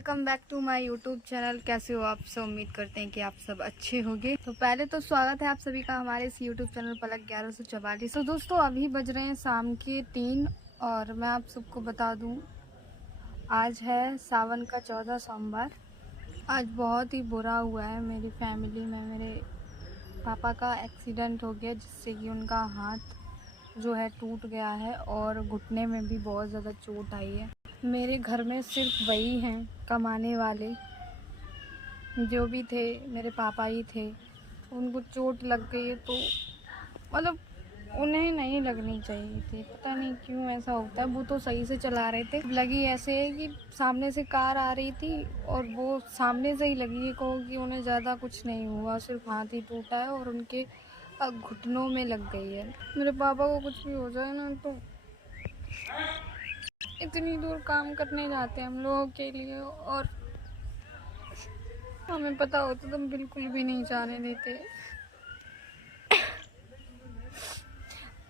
Welcome back to my YouTube channel. कैसे हो आप सब? उम्मीद करते हैं कि आप सब अच्छे होंगे। तो पहले तो स्वागत है आप सभी का हमारे इस यूट्यूब चैनल पलक 1144। तो दोस्तों अभी बज रहे हैं शाम के 3 और मैं आप सबको बता दूं आज है सावन का 14 सोमवार। आज बहुत ही बुरा हुआ है मेरी फैमिली में। मेरे पापा का एक्सीडेंट हो गया जिससे कि उनका हाथ जो है टूट गया है और घुटने में भी बहुत ज़्यादा चोट आई है। मेरे घर में सिर्फ वही हैं कमाने वाले, जो भी थे मेरे पापा ही थे। उनको चोट लग गई है तो मतलब उन्हें नहीं लगनी चाहिए थी, पता नहीं क्यों ऐसा होता है। वो तो सही से चला रहे थे, लगी ऐसे है कि सामने से कार आ रही थी और वो सामने से ही लगी है। कहो कि उन्हें ज़्यादा कुछ नहीं हुआ, सिर्फ हाथ ही टूटा है और उनके घुटनों में लग गई है। मेरे पापा को कुछ भी हो जाए ना तो इतनी दूर काम करने जाते हैं हम लोगों के लिए और हमें पता होता तो हम बिल्कुल भी नहीं जाने देते।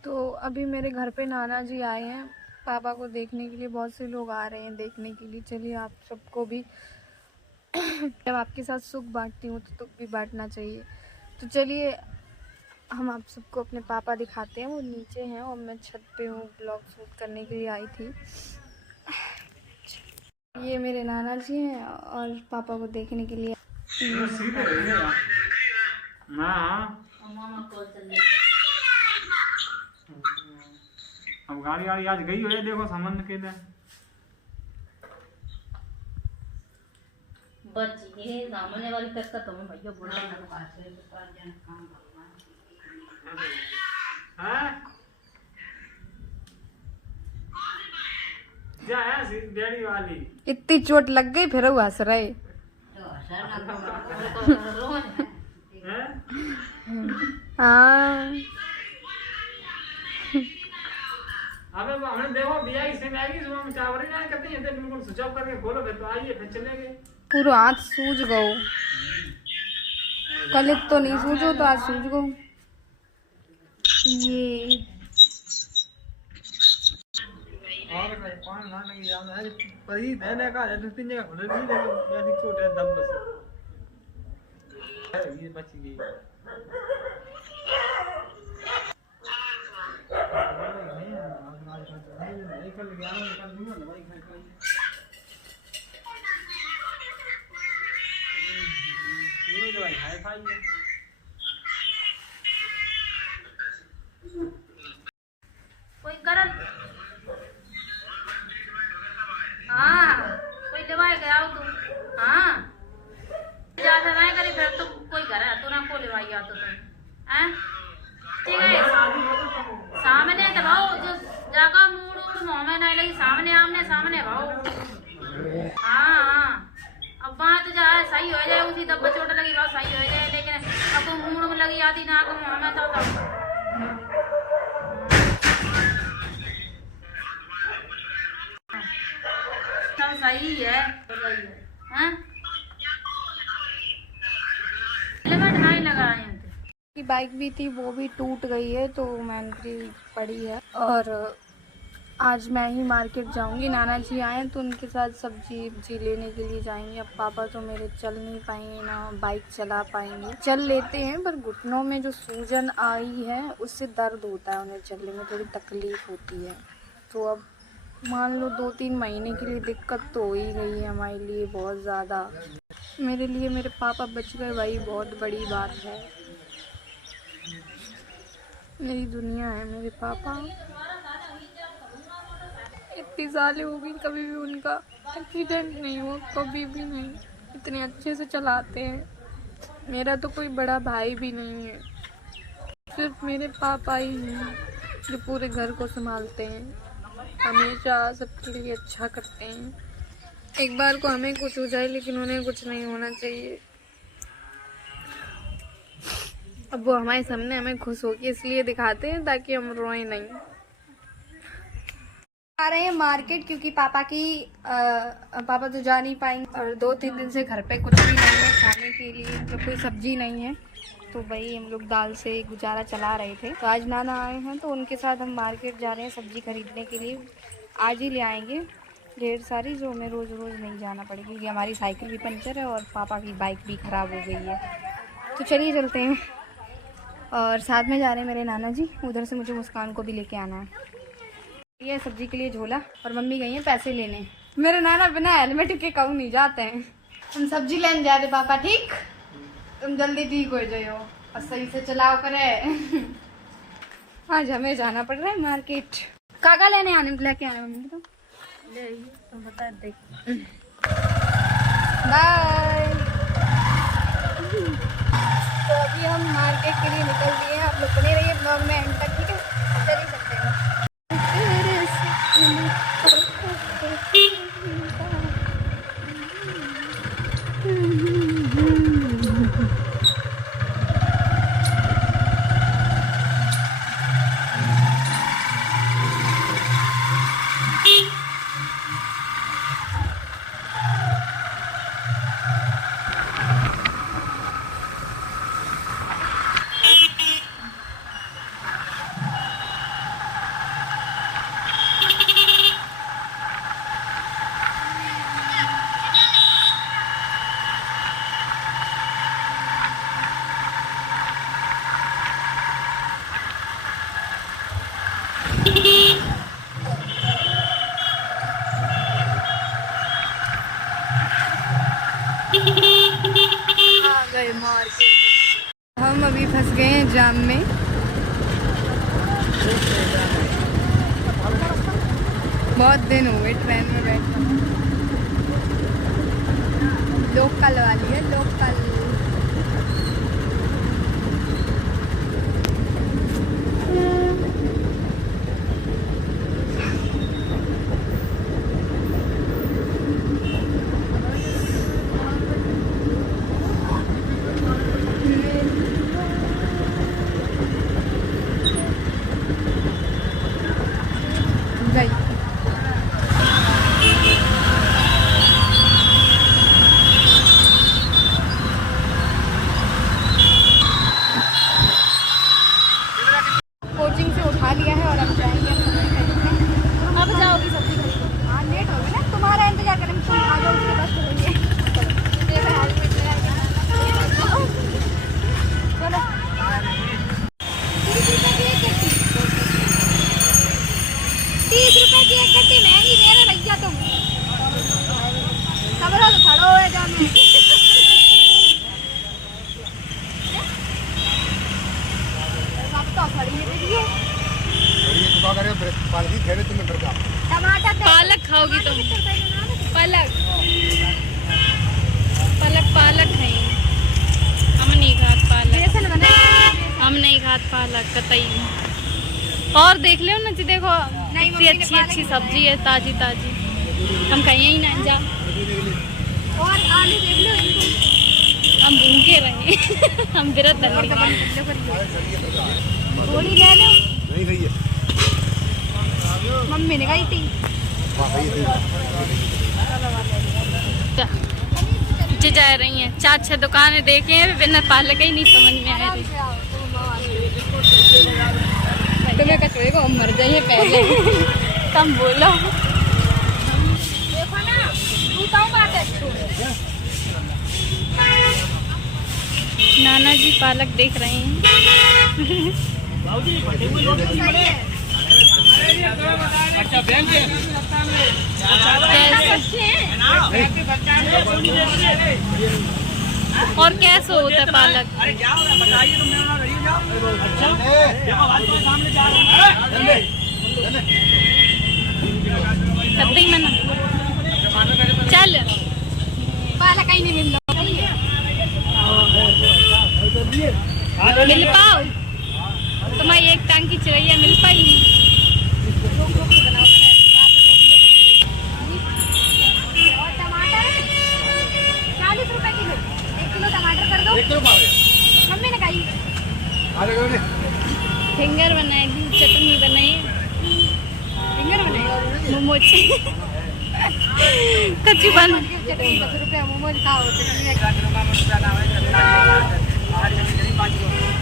तो अभी मेरे घर पे नाना जी आए हैं पापा को देखने के लिए। बहुत से लोग आ रहे हैं देखने के लिए। चलिए आप सबको भी जब आपके साथ सुख बांटती हूँ तो दुख भी बांटना चाहिए। तो चलिए हम आप सबको अपने पापा दिखाते हैं। वो नीचे हैं और मैं छत पे हूँ, ब्लॉग शूट करने के लिए आई थी। ये मेरे नाना जी हैं और पापा को देखने के लिए। अब गाड़ी वाड़ी आज गई हो देखो सामान के लिए बच्ची सामने वाली तक का तो मैं भैया बोला डेडी वाली इतनी चोट लग गई फिर वो हंस रहे। हाँ अबे हमने देखो भैया इसमें आएगी सुबह में चावल ही ना करते हैं तो बिल्कुल स्विच ऑफ करके खोलो फिर तो आइए फिर चलेंगे। पूरा हाथ सूज गओ। कल तो नहीं सूझो तो आज सूझ गओ। ये और भाई पान ना लगी जाता है पर ही देने का है 2-3 जगह खुले नहीं लेकिन ऐसी चोट है दम बस ये बच गई। कल गया कल दूंगा ना भाई खाई ये दवाई खाइए। कोई करल हाँ कोई दवाई गया तू हाँ ज्यादा नहीं करी फिर तो कोई करे तो ना को लेवाई आ तो तुम हैं ठीक है। सामने तो भाव जो जाका मूड उड़ मुंह में नहीं लगी सामने आमने सामने भाव। हाँ हाँ अब बात जाए सही हो जाए उसी दब्बा चोट लगी बात सही हो जाए लेकिन अब तो मूड में लगी आती ना को मुंह में तो सही है हैं लिमिट नहीं लगाए की बाइक भी थी वो भी टूट गई है तो मैंने पड़ी है। और आज मैं ही मार्केट जाऊंगी। नाना जी आए तो उनके साथ सब्जी वब्जी लेने के लिए जाएंगे। अब पापा तो मेरे चल नहीं पाएंगे ना बाइक चला पाएंगे। चल लेते हैं पर घुटनों में जो सूजन आई है उससे दर्द होता है, उन्हें चलने में थोड़ी तकलीफ होती है। तो अब मान लो 2-3 महीने के लिए दिक्कत तो हो ही गई है हमारे लिए बहुत ज़्यादा। मेरे लिए मेरे पापा बच गए वही बहुत बड़ी बात है। मेरी दुनिया है मेरे पापा। इतनी सालें हो गई कभी भी उनका एक्सीडेंट नहीं हुआ, कभी भी नहीं। इतने अच्छे से चलाते हैं। मेरा तो कोई बड़ा भाई भी नहीं है, सिर्फ मेरे पापा ही हैं जो पूरे घर को संभालते हैं, हमेशा सबके लिए अच्छा करते हैं। एक बार को हमें कुछ हो जाए लेकिन उन्हें कुछ नहीं होना चाहिए। अब वो हमारे सामने हमें खुश होके इसलिए दिखाते हैं ताकि हम रोएं नहीं। आ रहे हैं मार्केट क्योंकि पापा तो जा नहीं पाएंगे और 2-3 दिन से घर पे कुछ भी नहीं है खाने के लिए, तो कोई सब्जी नहीं है तो भाई हम लोग दाल से गुजारा चला रहे थे। तो आज नाना आए हैं तो उनके साथ हम मार्केट जा रहे हैं सब्जी खरीदने के लिए। आज ही ले आएंगे ढेर सारी, जो हमें रोज़ रोज़ नहीं जाना पड़ेगी क्योंकि हमारी साइकिल भी पंचर है और पापा की बाइक भी ख़राब हो गई है। तो चलिए चलते हैं। और साथ में जा रहे हैं मेरे नाना जी, उधर से मुझे मुस्कान को भी लेके आना है। ये सब्जी के लिए झोला और मम्मी गई हैं पैसे लेने। मेरे नाना बिना हेलमेट के कहूँ नहीं जाते हैं। हम सब्जी लेने जा रहे पापा, ठीक? तुम जल्दी ठीक हो जाओ और सही से चलाओ करे। आज हमें जाना पड़ रहा है मार्केट। काका लेने लेके आने मम्मी तो ले आइए, तुम बता देख। बाय। तो अभी हम मार्केट के लिए निकल दिए हैं। आप लोग बने रहिए ब्लॉग में एंड तक, ठीक है? चलिए चलते हैं। हम अभी फंस गए हैं जाम में। बहुत दिन हुए ट्रेन में बैठे। लोकल वाली है, लोकल। कोचिंग से उठा लिया है और अब जाएंगे। अब जाओगी सब्जी खरीदने? हाँ लेट हो गई ना, तुम्हारा इंतजार करें। तुम आ जाओ उसके पास चलेंगे। चलो 30 रुपए की एक गड्डी महंगी दे रहे भैया तुम। खबरों तो खड़ो हुए जाने। पालक खाओगी तुम? पालक पालक पालक खाई। हम नहीं खात पालक, हम नहीं खात पालक कतई। और देख लो ना जी, देखो कितनी अच्छी अच्छी सब्जी है, ताजी ताजी। हम कहीं ही ना जा। और आलू देख लो इनको। हम भूखे रहे। हम व्रत रहे। गोली ले लो। नहीं सही है। मम्मी ने कही थी। जी जा रही हैं, 4-6 दुकानें देखे हैं, बिना पालक ही नहीं समझ में आ रही। तुम्हें कचोए को हम मर जाइए पहले। कम बोलो। देखो ना, तू तो बात है। नाना जी पालक देख रहे हैं। अच्छा बैंक और कैसे होता है पालक? कतई मना चल पालक कहीं नहीं मिल रहा। मिल पाओ तुम्हारी एक टांग की चिड़ैया मिल पाई? और टमाटर 40 रुपए किलो। 1 किलो टमाटर कर दो। मम्मी ने कही फिंगर बनाएगी, चटनी बनाई, फिंगर बनाए मोमोज कच्ची बन। चटनी 10 रुपए मोमोज खाओ।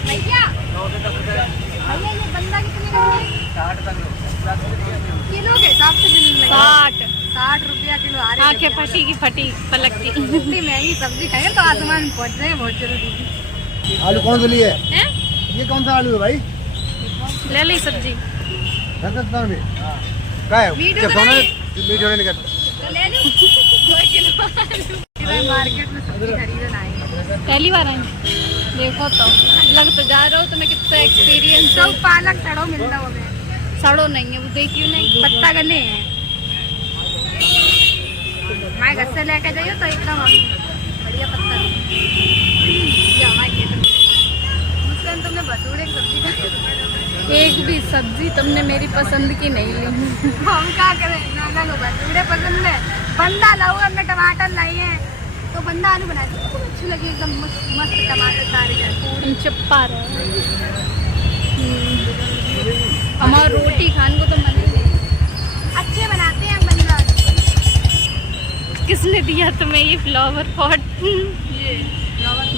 भैया भैया ये बंदा कितने का है? 60 किलो के हिसाब से 60 60 रुपया किलो आ रही है। आंखें फटी की फटी पलक की। इतनी महंगी सब्जी खाएंगे तो आसमान में पहुंच जाएंगे बहुत जल्दी। आलू कौन सा लिए? हैं? ये कौन सा आलू है भाई? ले ली सब्जी। राजस्थान में क्या है? मीठू क्या तो सोना नहीं? मीठ होने निकल तो ले लो 2 किलो आलू। मार्केट में सब्जी खरीदना आएंगे। पहली बार आई देखो तो लग तो जा रहा हो तुम्हें कितना एक्सपीरियंस सब पालक सड़ो मिलता हमें। सड़ो नहीं है वो देखियो नहीं। पत्ता गले हैं। मैं घर से लेके जाइयो तो एकदम बढ़िया पत्ता या हमारे खेत में। मुझसे तुमने भटूरे की सब्जी खाई? एक भी सब्जी तुमने मेरी पसंद की नहीं ली। हम क्या करें, नाना को भटूरे पसंद है। बंदा लाओ, हमने टमाटर लाई है तो बंदा आलू बना दो। तो अच्छी लगी एकदम मस्त मस्त टमाटर सारे पूरी चप्पा रहे हमारा रोटी खाने को तो मन ही नहीं। अच्छे बनाते हैं बंदा। किसने दिया तुम्हें ये फ्लावर पॉट? ये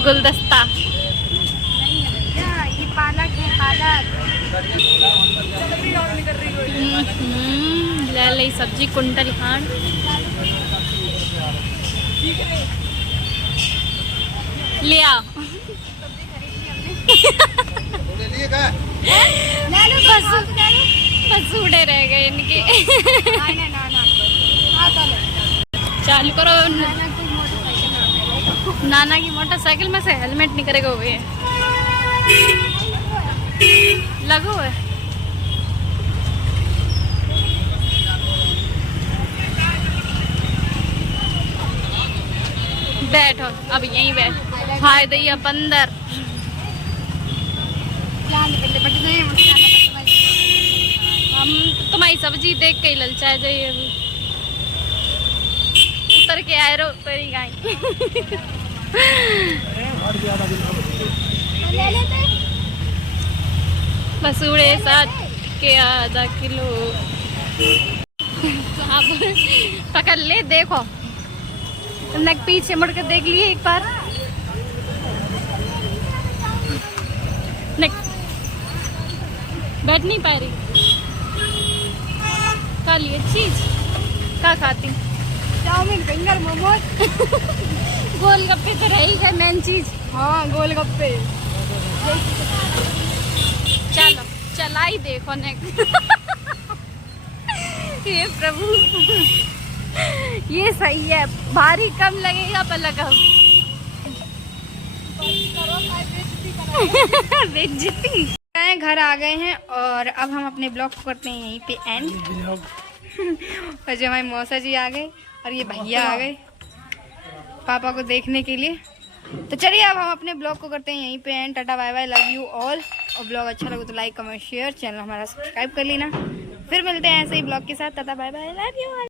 गुलदस्ता। नहीं है भैया, ये पालक है पालक। ले ली सब्जी कुंटल खान। लिया लिए क्या? ले लो बस ले लो। बस उड़े रह गए इनके। नहीं ना ना आता ले। चालू करो। नाना की मोटरसाइकिल नाना की मोटरसाइकिल में से हेलमेट निकले हुए है। लगो है। बैठो अब यहीं बैठ। हाय दैया बंदर। हम तुम्हारी सब्जी देख के ही ललचाए जाइए अभी। उतर के आए रो तेरी गाय। मसूड़े 7 के आधा किलो। अब पकड़ ले देखो। तुमने पीछे मुड़ के देख लिए एक बार? बैठ नहीं पा रही। खा लिए चीज क्या खाती? Chowmein finger momos. गोलगप्पे तो रही है मेन चीज। हाँ गोलगप्पे। चलो चला ही देखो ने। हे प्रभु ये सही है। भारी कम लगेगा पलक। बेइज्जती। घर आ गए हैं और अब हम अपने ब्लॉग को करते हैं यहीं पे एंड। और जो हमारे मौसा जी आ गए और ये भैया आ गए पापा को देखने के लिए। तो चलिए अब हम अपने ब्लॉग को करते हैं यहीं पे end. Tata bye bye, love you all. और ब्लॉग अच्छा लगे तो लाइक कमेंट शेयर, चैनल हमारा सब्सक्राइब कर लेना। फिर मिलते हैं ऐसे ही ब्लॉग के साथ। Tata bye bye, love you all.